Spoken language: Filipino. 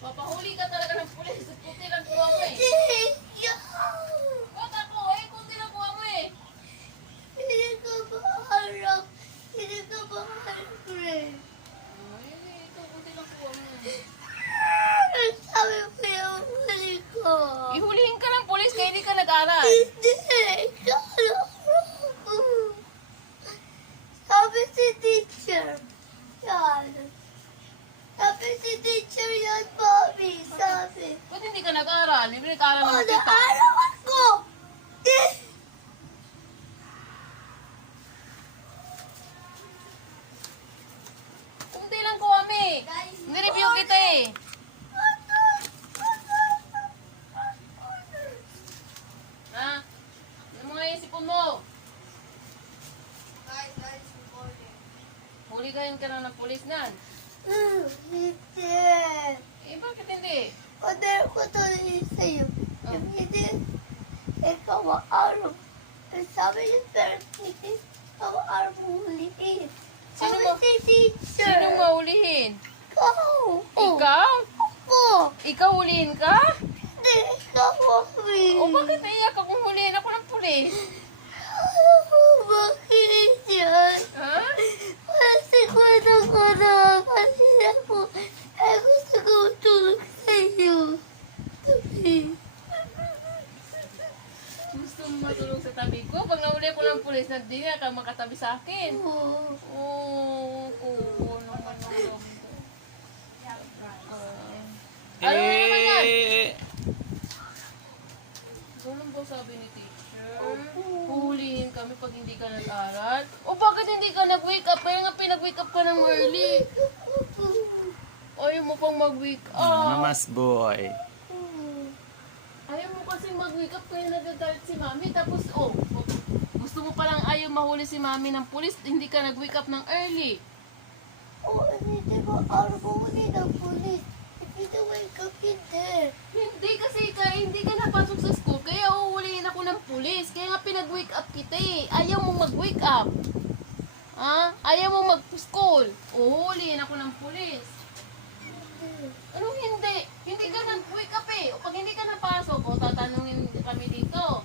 Papahuli ka talaga ng pulis. Kunti lang kuha mo eh. Ba't ako eh? Kunti lang kuha mo eh. Hindi ka baharap. Hindi ka baharap rin. Ay, ikaw kunti lang kuha mo. Sabi ko yung huli ko. Ihulihin ka ng pulis kaya hindi ka nag-aral. Hindi. Kala ko. Sabi si teacher. Yan. Sabi si teacher yan, Bobby. Sabi. Ba't hindi ka nag-aral? Hindi nag-aral O, naman kita. naarawan ko. Kunti lang kuha mo eh. Nireview kita eh. Ha? Yung mga isipon mo. Huli kayo ka na ng pulis nan. Hindi. Eh, bakit hindi? Order ko to sa'yo. Yung hindi, ikaw ang araw. Sabi yung parents ni Chris, ikaw ang araw huliin. Sino Sabi mo- si teacher. Sino mahulihin? Ikaw. Ikaw? Ako. Ikaw hulihin ka? Hindi, ikaw mami. O bakit naiyak ka kung hulihin ako ng pulis? Alam mo, bakit yan? Ha? Kasi kwento ko na kasi ako. Ay, gusto ko tulog sa'yo. Sabi. Gusto mo matulog sa tabi ko? Pag nahuli ko ng pulis, hindi na ka makatabi sa akin. Oh. Oo, naman ako. Ano naman yan? Ganun ba sabi ni teacher? Huhulihin kami pag hindi ka nag-aral? O bakit hindi ka nag-wake up? Kaya nga pinag-wake up ka ng early. Ayaw mo pang mag-wake up. Mamas boy. Ayaw mo kasi mag-wake up kaya nagagalit si mami. Tapos, gusto mo palang ayaw mahuli si mami ng pulis. Hindi ka nag-wake up ng early. Oh, hindi ba araw huli ng pulis? Hindi na wake up hindi. Hindi kasi hindi ka napasok sa school. Kaya uhulihin ako ng pulis. Kaya nga pinag-wake up kita eh. Ayaw mo mag-wake up. Ha? Ayaw mo mag-school. Uhulihin ako ng pulis. Anong hindi? Hindi ka nag-wake up eh. O pag hindi ka napasok, tatanungin kami dito.